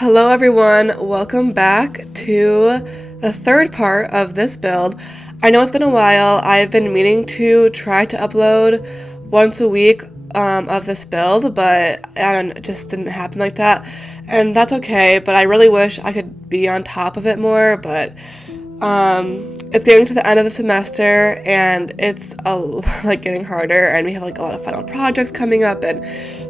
Hello everyone, welcome back to the third part of this build. I know it's been a while. I've been meaning to try to upload once a week of this build, but it just didn't happen like that, and that's okay, but I really wish I could be on top of it more, but it's getting to the end of the semester and it's getting harder, and we have a lot of final projects coming up and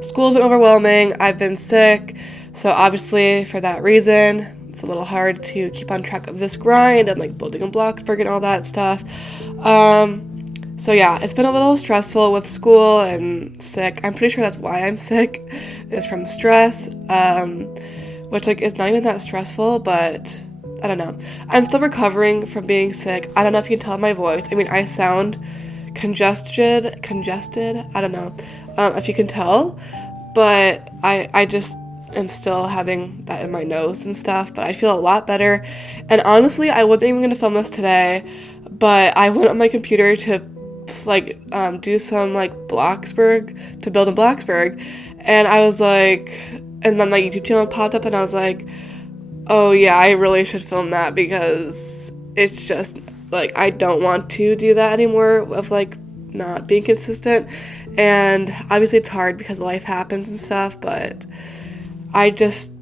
school's been overwhelming. I've been sick, so obviously for that reason it's a little hard to keep on track of this grind and building in Bloxburg and all that stuff. So yeah, it's been a little stressful with school and sick. I'm pretty sure that's why I'm sick, is from stress, which is not even that stressful, but I don't know. I'm still recovering from being sick. I don't know if you can tell my voice. I mean, I sound congested, I don't know if you can tell, but I just am still having that in my nose and stuff, but I feel a lot better. And honestly, I wasn't even going to film this today, but I went on my computer to do some Bloxburg, to build in Bloxburg, and I was and then my YouTube channel popped up and I was oh yeah, I really should film that, because it's just I don't want to do that anymore of not being consistent. And obviously it's hard because life happens and stuff, but I just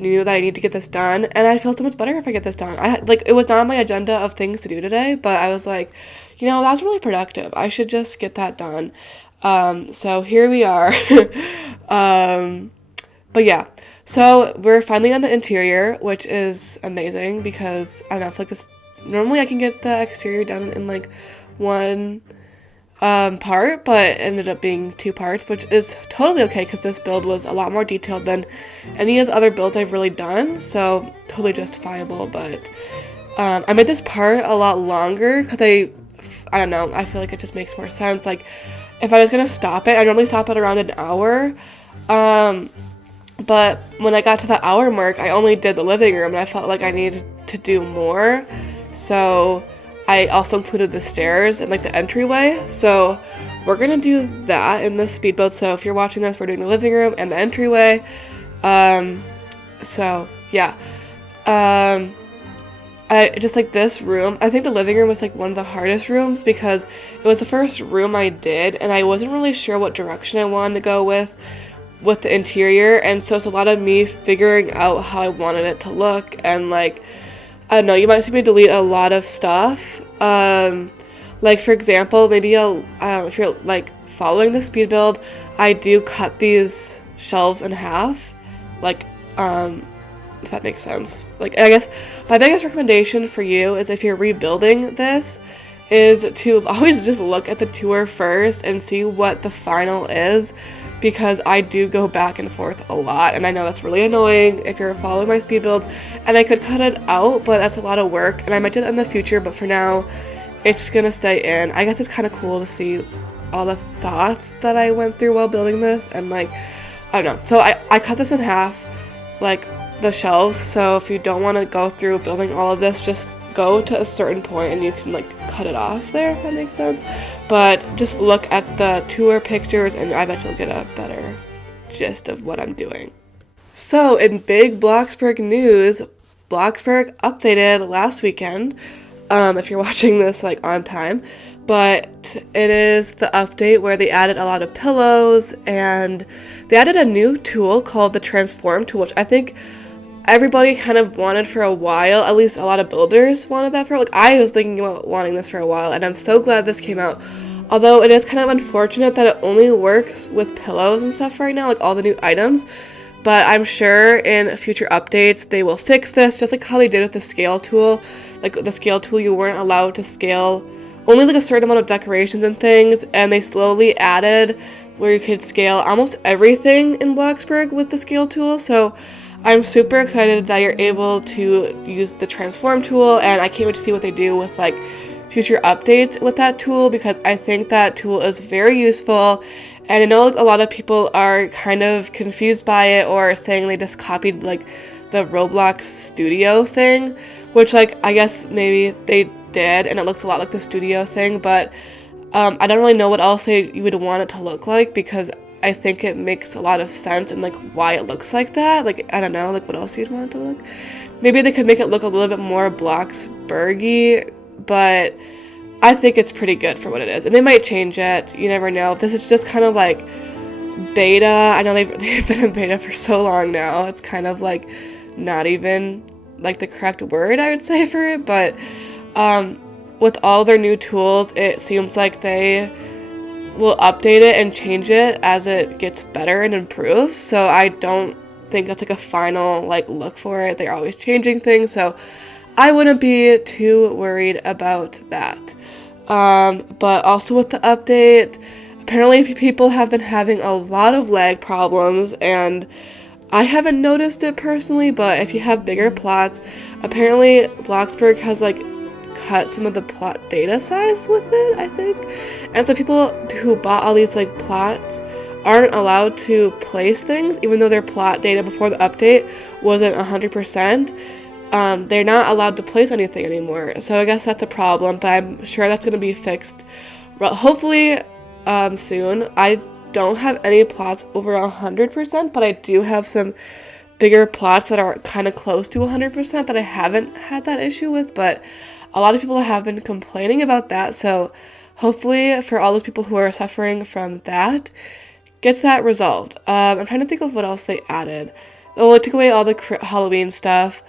knew that I need to get this done, and I feel so much better if I get this done. It was not on my agenda of things to do today, but I was that was really productive. I should just get that done. So here we are. But yeah. So we're finally on the interior, which is amazing because I don't know, I feel this. Normally I can get the exterior done in one part, but it ended up being 2 parts, which is totally okay because this build was a lot more detailed than any of the other builds I've really done, so totally justifiable. But I made this part a lot longer because I don't know, I feel it just makes more sense. If I was gonna stop it, I normally stop at around an hour. But when I got to the hour mark, I only did the living room, and I felt I needed to do more. So I also included the stairs and the entryway. So we're gonna do that in this speed build. So if you're watching this, we're doing the living room and the entryway. So yeah. I just this room. I think the living room was one of the hardest rooms because it was the first room I did, and I wasn't really sure what direction I wanted to go with the interior, and so it's a lot of me figuring out how I wanted it to look. And I don't know, you might see me delete a lot of stuff. For example, maybe if you're following the speed build, I do cut these shelves in half, if that makes sense. I guess my biggest recommendation for you is, if you're rebuilding this, is to always just look at the tour first and see what the final is, because I do go back and forth a lot, and I know that's really annoying if you're following my speed builds, and I could cut it out, but that's a lot of work, and I might do that in the future, but for now it's gonna stay in. I guess it's kind of cool to see all the thoughts that I went through while building this, and I don't know. So I cut this in half, the shelves, so if you don't want to go through building all of this, just go to a certain point and you can cut it off there, if that makes sense. But just look at the tour pictures and I bet you'll get a better gist of what I'm doing. So in big Bloxburg news, Bloxburg updated last weekend, if you're watching this on time, but it is the update where they added a lot of pillows, and they added a new tool called the transform tool, which I think everybody kind of wanted for a while. At least a lot of builders wanted that for I was thinking about wanting this for a while, and I'm so glad this came out. Although it is kind of unfortunate that it only works with pillows and stuff right now, all the new items. But I'm sure in future updates they will fix this, just like how they did with the scale tool. The scale tool, you weren't allowed to scale only a certain amount of decorations and things, and they slowly added where you could scale almost everything in Bloxburg with the scale tool. So I'm super excited that you're able to use the transform tool, and I can't wait to see what they do with future updates with that tool, because I think that tool is very useful. And I know a lot of people are kind of confused by it, or saying they just copied the Roblox studio thing, which I guess maybe they did, and it looks a lot like the studio thing, but I don't really know what else you would want it to look like, because I think it makes a lot of sense and like why it looks like that. Like, I don't know, like what else you'd want it to look. Maybe they could make it look a little bit more Bloxburg-y, but I think it's pretty good for what it is. And they might change it. You never know. This is just kind of like beta. I know they've been in beta for so long now. It's kind of like not even like the correct word, I would say, for it. But with all their new tools, it seems like they will update it and change it as it gets better and improves. So I don't think that's like a final like look for it. They're always changing things, so I wouldn't be too worried about that. But also with the update, apparently people have been having a lot of lag problems, and I haven't noticed it personally, but if you have bigger plots, apparently Bloxburg has like cut some of the plot data size with it, I think. And so people who bought all these like plots aren't allowed to place things, even though their plot data before the update wasn't 100%. They're not allowed to place anything anymore. So I guess that's a problem, but I'm sure that's going to be fixed hopefully soon. I don't have any plots over 100%, but I do have some bigger plots that are kind of close to 100% that I haven't had that issue with, but a lot of people have been complaining about that. So hopefully for all those people who are suffering from that, gets that resolved. I'm trying to think of what else they added. Well, it took away all the Halloween stuff.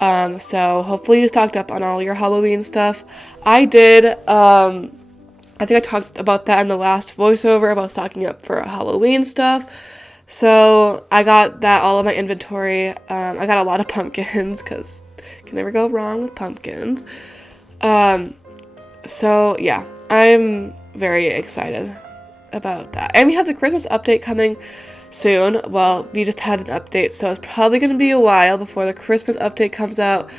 So hopefully you stocked up on all your Halloween stuff. I did. I think I talked about that in the last voiceover about stocking up for Halloween stuff. So I got that all in my inventory. I got a lot of pumpkins because you can never go wrong with pumpkins. So yeah, I'm very excited about that. And we have the Christmas update coming soon. Well, we just had an update, so it's probably going to be a while before the Christmas update comes out.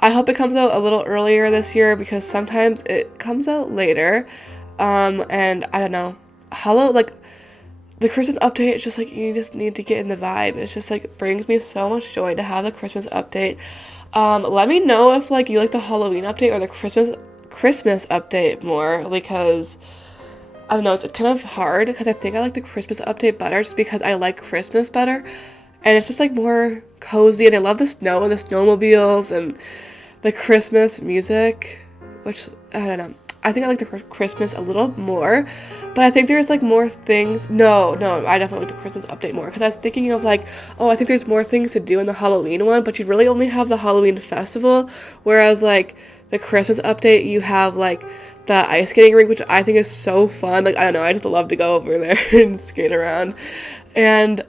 I hope it comes out a little earlier this year because sometimes it comes out later. And I don't know, like the Christmas update is just like, you just need to get in the vibe. It's just like brings me so much joy to have the Christmas update. Let me know if like you like the Halloween update or the Christmas update more, because I don't know, it's kind of hard because I think I like the Christmas update better just because I like Christmas better, and it's just like more cozy, and I love the snow and the snowmobiles and the Christmas music, which I don't know. I think I like the Christmas a little more, but I think there's like more things. No, I definitely like the Christmas update more because I was thinking of like, oh, I think there's more things to do in the Halloween one, but you really only have the Halloween festival, whereas like the Christmas update, you have like the ice skating rink, which I think is so fun. Like, I don't know, I just love to go over there and skate around. And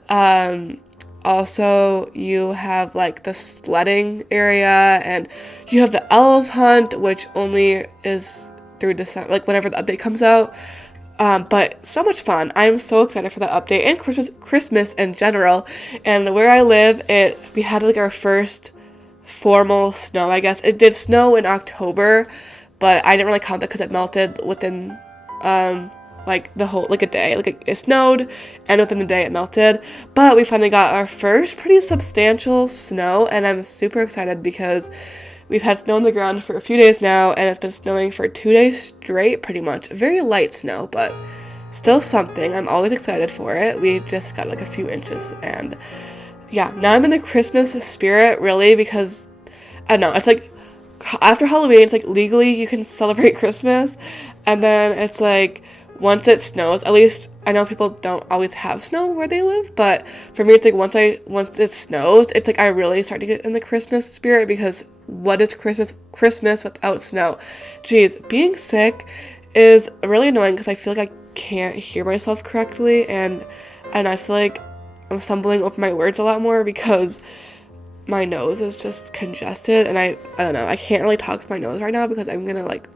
also you have like the sledding area, and you have the elf hunt, which only is through December, like whenever the update comes out. But so much fun. I'm so excited for that update and Christmas in general. And where I live, we had like our first formal snow, I guess. It did snow in October, but I didn't really count that because it melted within like the whole, like a day. Like it snowed and within the day it melted. But we finally got our first pretty substantial snow, and I'm super excited because we've had snow on the ground for a few days now, and it's been snowing for 2 days straight, pretty much. Very light snow, but still something. I'm always excited for it. We just got like a few inches, and yeah, now I'm in the Christmas spirit, really, because, I don't know, it's like, after Halloween, it's like legally you can celebrate Christmas, and then it's like, once it snows, at least I know people don't always have snow where they live, but for me, it's like once it snows, it's like I really start to get in the Christmas spirit, because what is Christmas without snow? Jeez, being sick is really annoying because I feel like I can't hear myself correctly, and I feel like I'm stumbling over my words a lot more because my nose is just congested, and I don't know, I can't really talk with my nose right now because I'm gonna like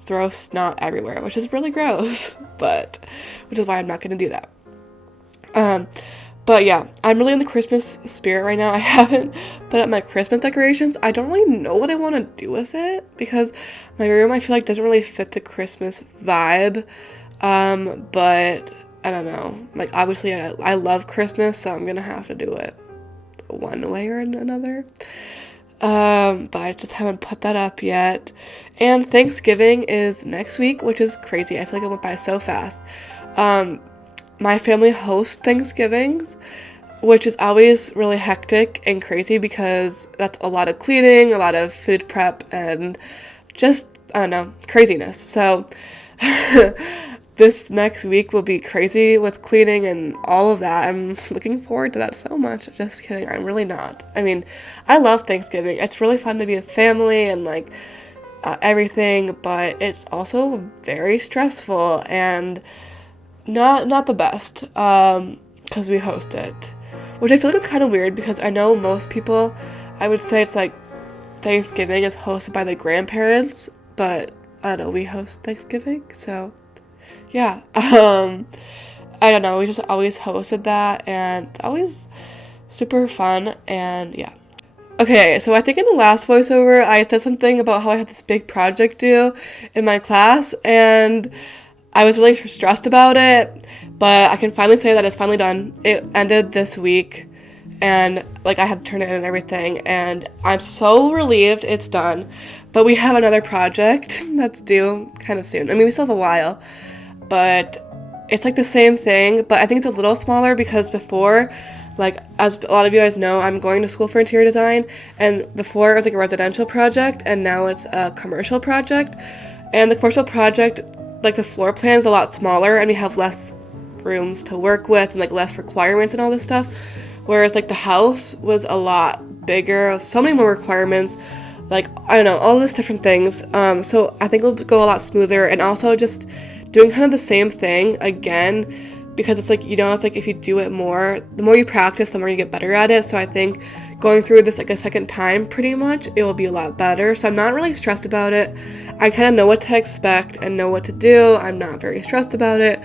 throw snot everywhere, which is really gross, which is why I'm not gonna do that. But yeah, I'm really in the Christmas spirit right now. I haven't put up my Christmas decorations. I don't really know what I want to do with it because my room, I feel like, doesn't really fit the Christmas vibe. But I don't know. Like, obviously, I love Christmas, so I'm gonna have to do it one way or another. But I just haven't put that up yet. And Thanksgiving is next week, which is crazy. I feel like it went by so fast. my family hosts Thanksgivings, which is always really hectic and crazy because that's a lot of cleaning, a lot of food prep, and just, I don't know, craziness. So this next week will be crazy with cleaning and all of that. I'm looking forward to that so much. Just kidding, I'm really not. I mean, I love Thanksgiving. It's really fun to be with family and like everything, but it's also very stressful and not the best because we host it, which I feel like is kind of weird because I know most people, I would say it's like Thanksgiving is hosted by the grandparents, but I don't know, we host Thanksgiving, so yeah. I don't know, we just always hosted that, and it's always super fun, and yeah. Okay, so I think in the last voiceover, I said something about how I had this big project due in my class, and I was really stressed about it, but I can finally say that it's finally done. It ended this week, and like I had to turn it in and everything, and I'm so relieved it's done. But we have another project that's due kind of soon. I mean, we still have a while, but it's like the same thing, but I think it's a little smaller because before, like, as a lot of you guys know, I'm going to school for interior design, and before it was like a residential project, and now it's a commercial project. And the commercial project, like, the floor plan is a lot smaller, and we have less rooms to work with, and like less requirements and all this stuff. Whereas like the house was a lot bigger, so many more requirements, like, I don't know, all these different things. So I think it'll go a lot smoother, and also just doing kind of the same thing again, because it's like, you know, it's like if you do it more, the more you practice, the more you get better at it. So I think going through this like a second time, pretty much, it will be a lot better. So I'm not really stressed about it. I kind of know what to expect and know what to do. I'm not very stressed about it.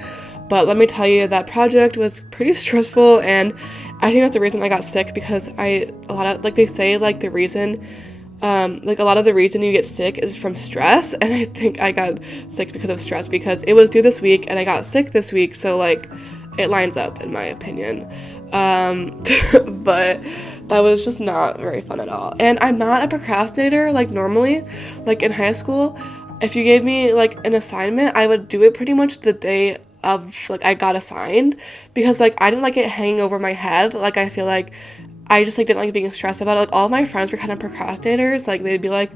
But let me tell you, that project was pretty stressful, and I think that's the reason I got sick, because a lot of, like, they say, like, the reason, like, a lot of the reason you get sick is from stress, and I think I got sick because of stress, because it was due this week, and I got sick this week, so, like, it lines up, in my opinion. But that was just not very fun at all. And I'm not a procrastinator, like, normally. Like, in high school, if you gave me, like, an assignment, I would do it pretty much the day of, like, I got assigned, because, like, I didn't like it hanging over my head. Like, I feel like I just, like, didn't like being stressed about it. Like, all of my friends were kind of procrastinators. Like, they'd be like,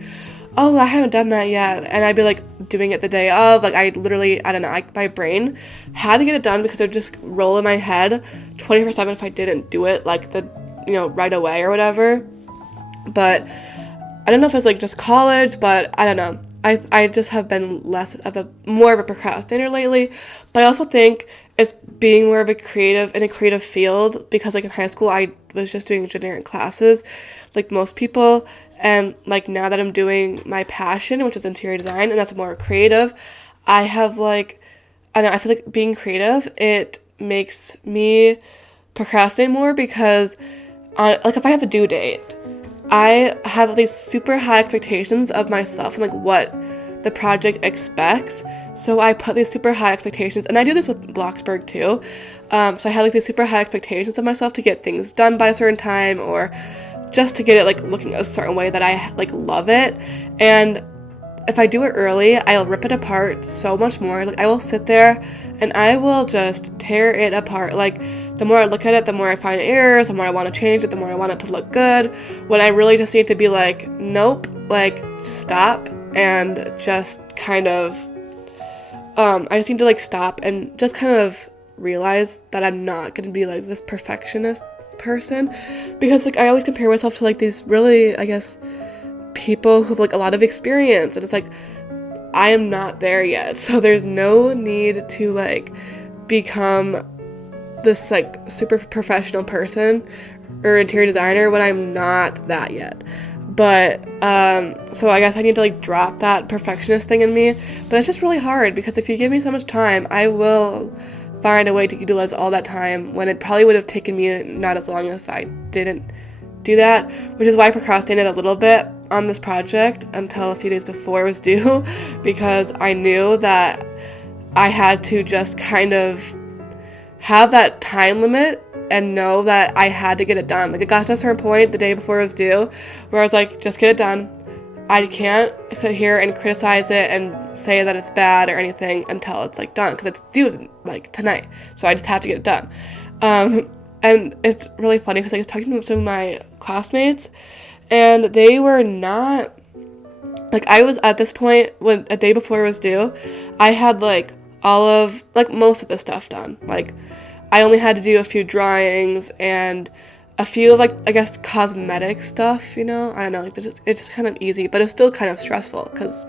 oh, I haven't done that yet, and I'd be, like, doing it the day of. Like, I literally, I don't know, my brain had to get it done because it would just roll in my head 24/7 if I didn't do it, like, right away or whatever. But I don't know if it's, like, just college, but I don't know. I just have been more of a procrastinator lately, but I also think it's being more of a creative in a creative field, because like in high school I was just doing generic classes like most people, and like now that I'm doing my passion, which is interior design, and that's more creative, I have like, I don't know, I feel like being creative, it makes me procrastinate more, because like if I have a due date, I have these super high expectations of myself and like what the project expects. So I put these super high expectations, and I do this with Bloxburg too. So I had like these super high expectations of myself to get things done by a certain time, or just to get it like looking a certain way that I like love it. And if I do it early, I'll rip it apart so much more. Like I will sit there and I will just tear it apart. Like the more I look at it, the more I find errors, the more I want to change it, the more I want it to look good. When I really just need to be like, nope, like stop, and just kind of, I just need to like stop and just kind of realize that I'm not going to be like this perfectionist person, because like I always compare myself to like these really, I guess, people who have like a lot of experience, and it's like I am not there yet, so there's no need to like become this like super professional person or interior designer when I'm not that yet. But so I guess I need to like drop that perfectionist thing in me, but it's just really hard, because if you give me so much time, I will find a way to utilize all that time, when it probably would have taken me not as long if I didn't do that, which is why I procrastinated a little bit on this project until a few days before it was due, because I knew that I had to just kind of have that time limit and know that I had to get it done. Like it got to a certain point the day before it was due where I was like, just get it done. I can't sit here and criticize it and say that it's bad or anything until it's like done, because it's due like tonight, so I just have to get it done. And it's really funny because I was talking to some of my classmates, and they were not, like, I was at this point when a day before it was due, I had like all of, like, most of the stuff done. Like, I only had to do a few drawings and a few, like, I guess, cosmetic stuff, you know? I don't know, like, it's just kind of easy, but it's still kind of stressful because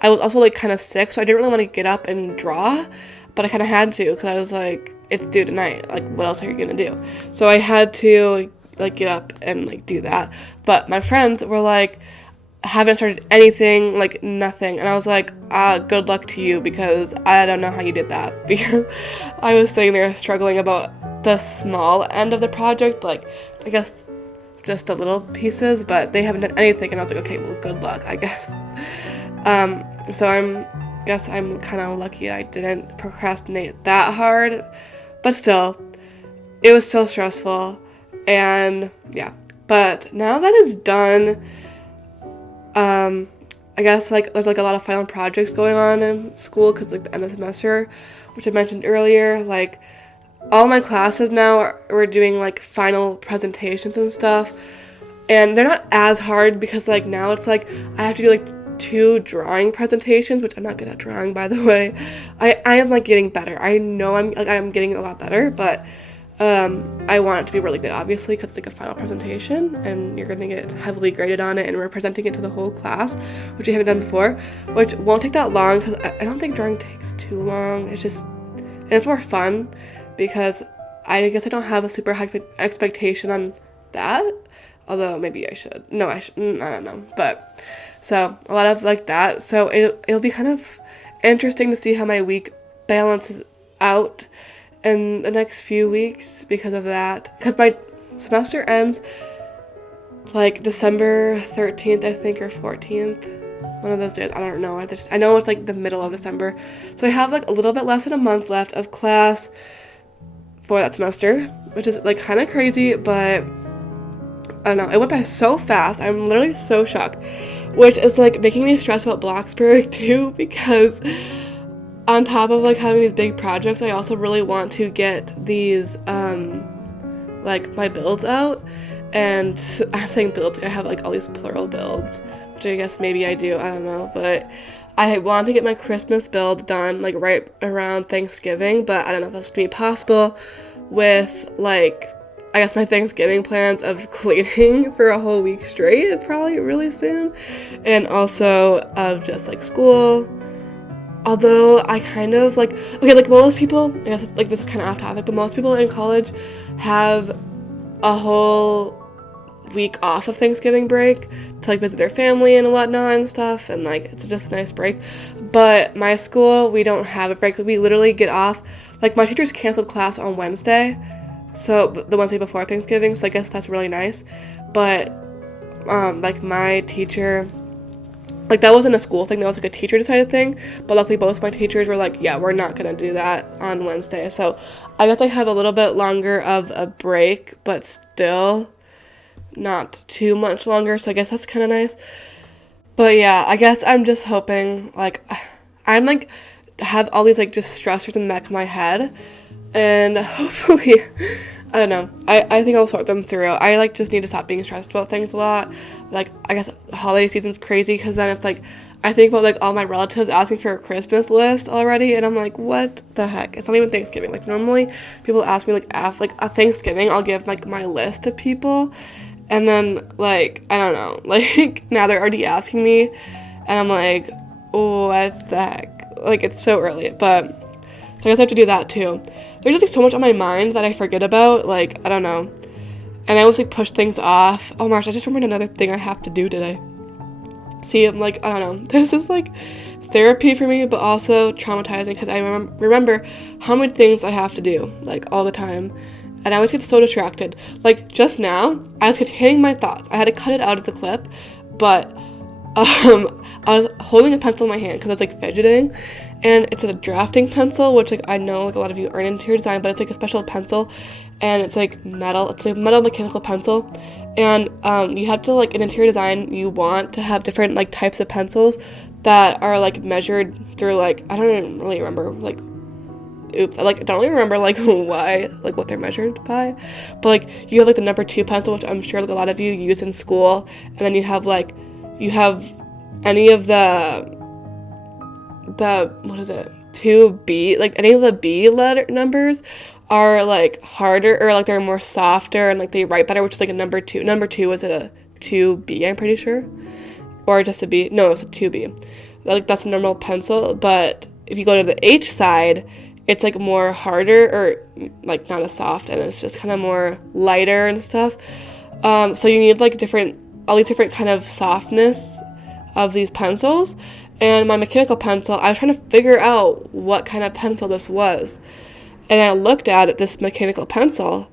I was also, like, kind of sick, so I didn't really want to get up and draw, but I kind of had to because I was like, it's due tonight, like, what else are you gonna do? So I had to, like, get up and, like, do that. But my friends were like, haven't started anything, like, nothing, and I was like, good luck to you, because I don't know how you did that, because I was sitting there struggling about the small end of the project, like, I guess just the little pieces, but they haven't done anything, and I was like, okay, well, good luck, I guess. So I'm kind of lucky I didn't procrastinate that hard, but still, it was still stressful, and yeah. But now that it's done, I guess, like, there's, like, a lot of final projects going on in school, because, like, the end of the semester, which I mentioned earlier, like, all my classes now we're doing, like, final presentations and stuff, and they're not as hard, because, like, now it's, like, I have to do, like, 2 drawing presentations, which I'm not good at drawing, by the way. I am, like, getting better. I know I'm getting a lot better, but I want it to be really good, obviously, because it's, like, a final presentation, and you're going to get heavily graded on it, and we're presenting it to the whole class, which we haven't done before, which won't take that long, because I don't think drawing takes too long. It's just, and it's more fun, because I guess I don't have a super high expectation on that, although maybe I should. No, I don't know, but, so, a lot of, like, that, so it'll be kind of interesting to see how my week balances out in the next few weeks because of that, because my semester ends, like, December 13th, I think, or 14th, one of those days, I don't know, I know it's, like, the middle of December, so I have, like, a little bit less than a month left of class for that semester, which is, like, kind of crazy, but I don't know, it went by so fast. I'm literally so shocked, which is, like, making me stress about Bloxburg too, because on top of, like, having these big projects, I also really want to get these like, my builds out, and I'm saying builds, like, I have, like, all these plural builds, which I guess maybe I do, I don't know, but I want to get my Christmas build done, like, right around Thanksgiving, but I don't know if that's going to be possible with, like, I guess my Thanksgiving plans of cleaning for a whole week straight, probably really soon, and also of just, like, school. Although I kind of, like, okay, like, most people, I guess it's, like, this is kind of off topic, but most people in college have a whole week off of Thanksgiving break to, like, visit their family and whatnot and stuff, and, like, it's just a nice break. But my school, we don't have a break. We literally get off, like, my teachers canceled class on Wednesday, so the Wednesday before Thanksgiving, so I guess that's really nice. But like, my teacher, like, that wasn't a school thing, that was, like, a teacher decided thing, but luckily both of my teachers were like, yeah, we're not gonna do that on Wednesday, so I guess I have a little bit longer of a break, but still not too much longer, so I guess that's kind of nice. But yeah, I guess I'm just hoping, like, I'm, like, have all these, like, just stressors in the back of my head, and hopefully, I don't know, I think I'll sort them through. I, like, just need to stop being stressed about things a lot. Like, I guess holiday season's crazy, because then it's, like, I think about, like, all my relatives asking for a Christmas list already, and I'm like, what the heck? It's not even Thanksgiving. Like, normally, people ask me, like, at Thanksgiving, I'll give, like, my list to people, and then, like, I don't know, like, now they're already asking me, and I'm like, oh, what the heck? Like, it's so early, but, so I guess I have to do that, too. There's just, like, so much on my mind that I forget about, like, I don't know, and I always, like, push things off. Oh my gosh, I just remembered another thing I have to do today. See, I'm like, I don't know, this is, like, therapy for me, but also traumatizing, because I remember how many things I have to do, like, all the time, and I always get so distracted. Like, just now, I was containing my thoughts. I had to cut it out of the clip, but I was holding a pencil in my hand because I was like fidgeting, and it's a drafting pencil, which like I know like a lot of you aren't in interior design, but it's like a special pencil, and it's like metal. It's a metal mechanical pencil, and you have to like in interior design you want to have different like types of pencils that are like measured through like I don't even really remember like I like don't really remember like why like what they're measured by, but like you have like the number 2 pencil, which I'm sure like a lot of you use in school, and then you have any of the what is it 2B, like any of the B letter numbers are like harder or like they're more softer and like they write better, which is like a number 2. Number 2 is a 2B, I'm pretty sure, or just a B. No, it's a 2B. Like that's a normal pencil, but if you go to the H side, it's like more harder or like not as soft, and it's just kind of more lighter and stuff. So you need like all these different kind of softness of these pencils. And my mechanical pencil, I was trying to figure out what kind of pencil this was, and I looked at this mechanical pencil,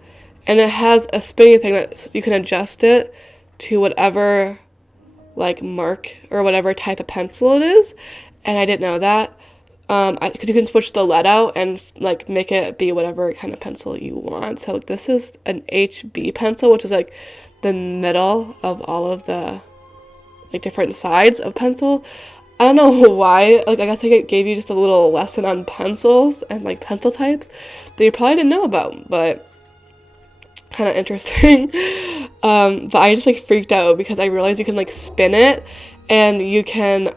and it has a spinning thing that you can adjust it to whatever like mark or whatever type of pencil it is, and I didn't know that. Because you can switch the lead out and like make it be whatever kind of pencil you want. So like, this is an HB pencil, which is like the middle of all of the like different sides of pencil. I don't know why. Like I guess I gave you just a little lesson on pencils and like pencil types that you probably didn't know about, but kind of interesting. But I just like freaked out because I realized you can like spin it, and you can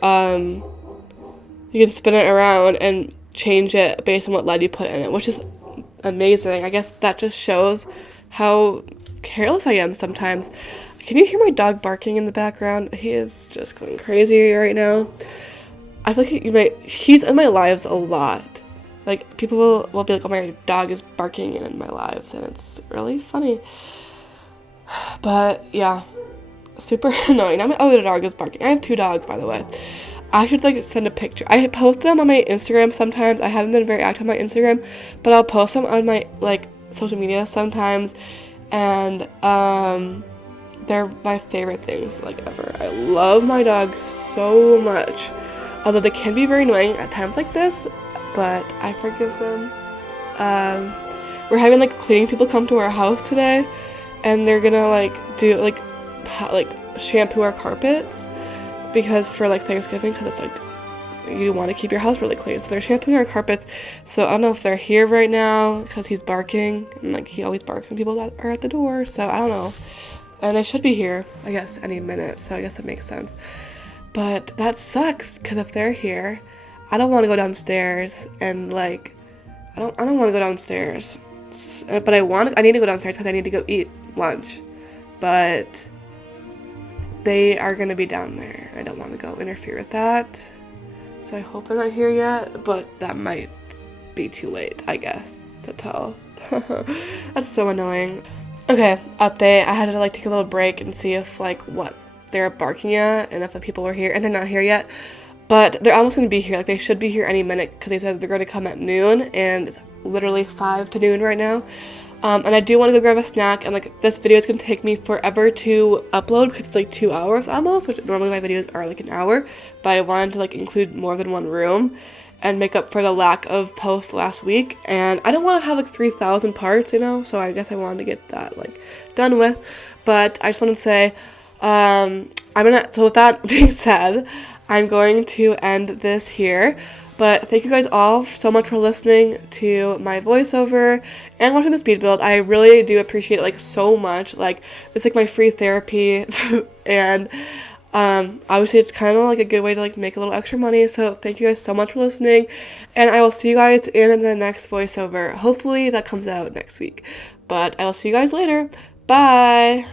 spin it around and change it based on what lead you put in it, which is amazing. I guess that just shows how careless I am sometimes. Can you hear my dog barking in the background? He is just going crazy right now. I feel like he's in my lives a lot. Like, people will be like, oh, my dog is barking in my lives, and it's really funny. But, yeah, super annoying. The dog is barking. I have 2 dogs, by the way. I should like send a picture. I post them on my Instagram sometimes. I haven't been very active on my Instagram, but I'll post them on my like social media sometimes, and they're my favorite things like ever. I love my dogs so much, although they can be very annoying at times like this, but I forgive them. We're having like cleaning people come to our house today, and they're gonna like do like shampoo our carpets. Because for like Thanksgiving, because it's like you want to keep your house really clean, so they're shampooing our carpets. So I don't know if they're here right now because he's barking, and like he always barks when people that are at the door, so I don't know. And they should be here, I guess, any minute, so I guess that makes sense. But that sucks, because if they're here, I don't want to go downstairs and like I don't want to go downstairs, but I need to go downstairs because I need to go eat lunch, but they are going to be down there. I don't want to go interfere with that. So I hope they're not here yet, but that might be too late, I guess, to tell. That's so annoying. Okay, update. I had to like take a little break and see if like what they're barking at and if the people were here, and they're not here yet. But they're almost going to be here. Like they should be here any minute because they said they're going to come at noon, and it's literally 5 to noon right now. And I do want to go grab a snack, and like this video is going to take me forever to upload because it's like 2 hours almost, which normally my videos are like an hour, but I wanted to like include more than one room and make up for the lack of posts last week, and I don't want to have like 3,000 parts, you know, so I guess I wanted to get that like done with. But I just want to say so with that being said, I'm going to end this here. But thank you guys all so much for listening to my voiceover and watching the speed build. I really do appreciate it like so much. Like it's like my free therapy and obviously it's kind of like a good way to like make a little extra money. So thank you guys so much for listening, and I will see you guys in the next voiceover. Hopefully that comes out next week, but I will see you guys later. Bye.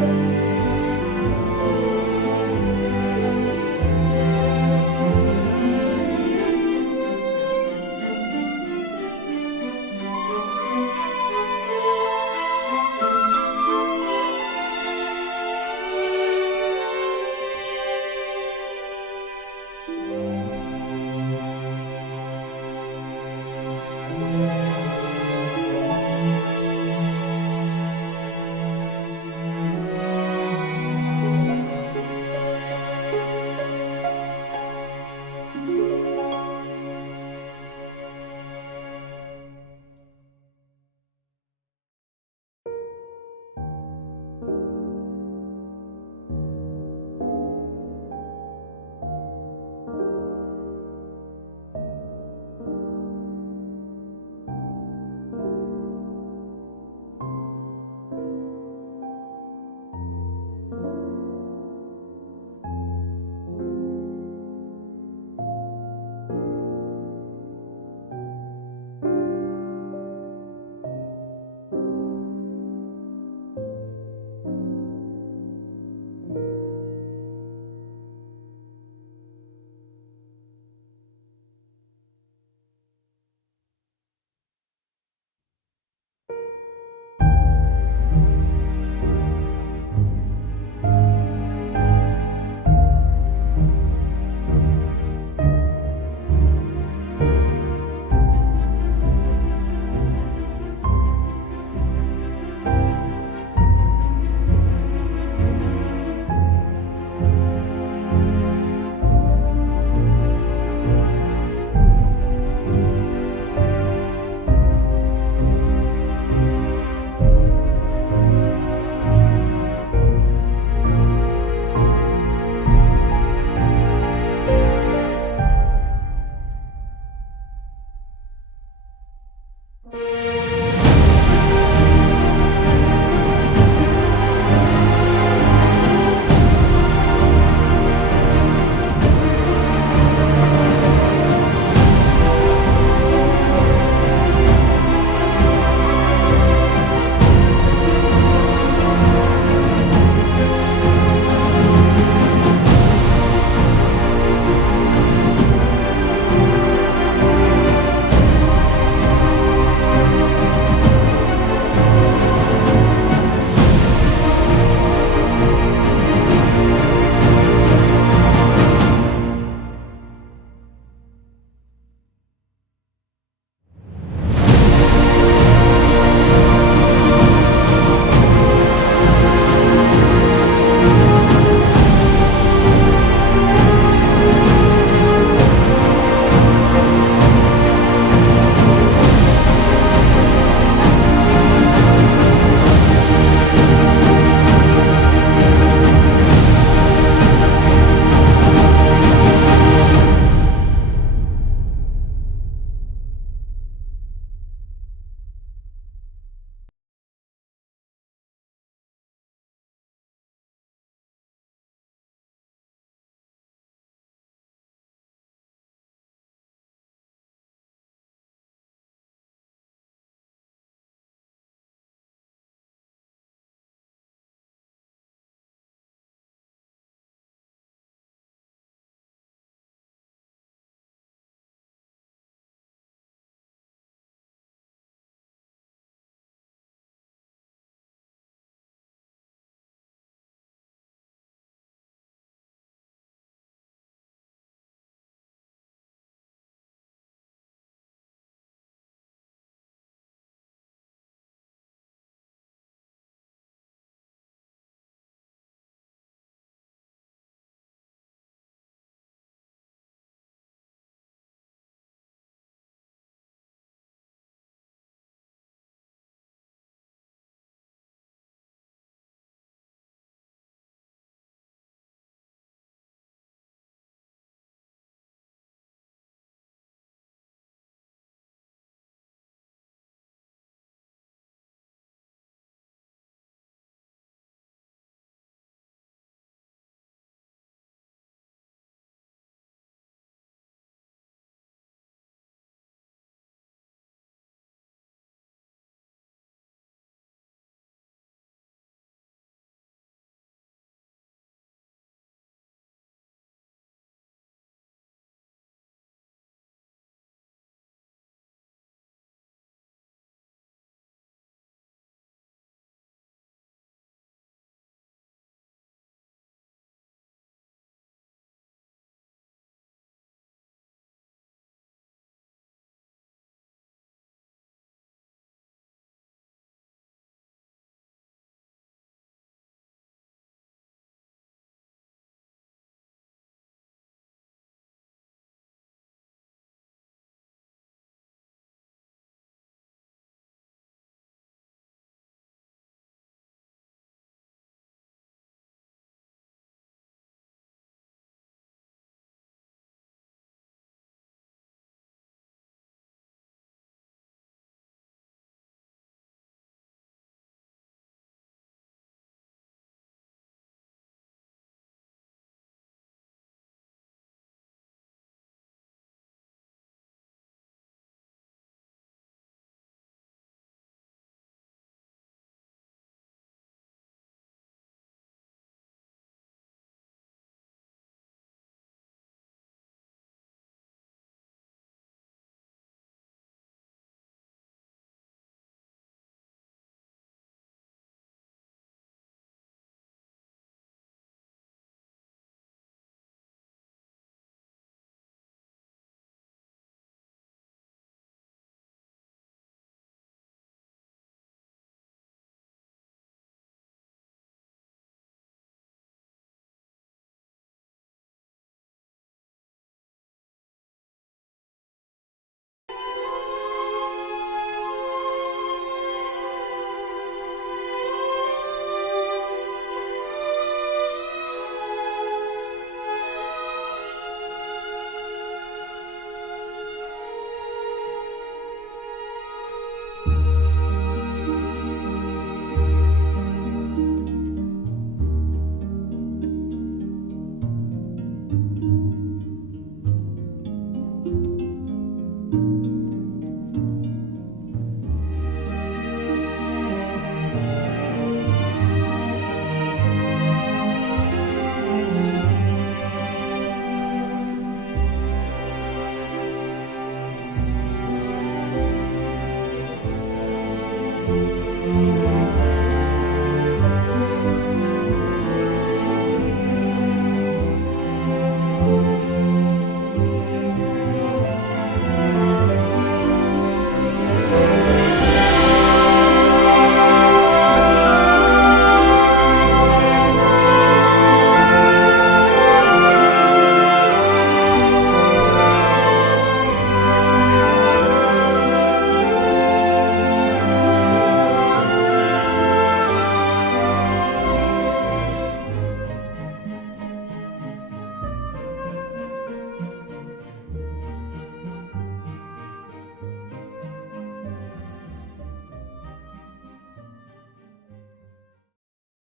you.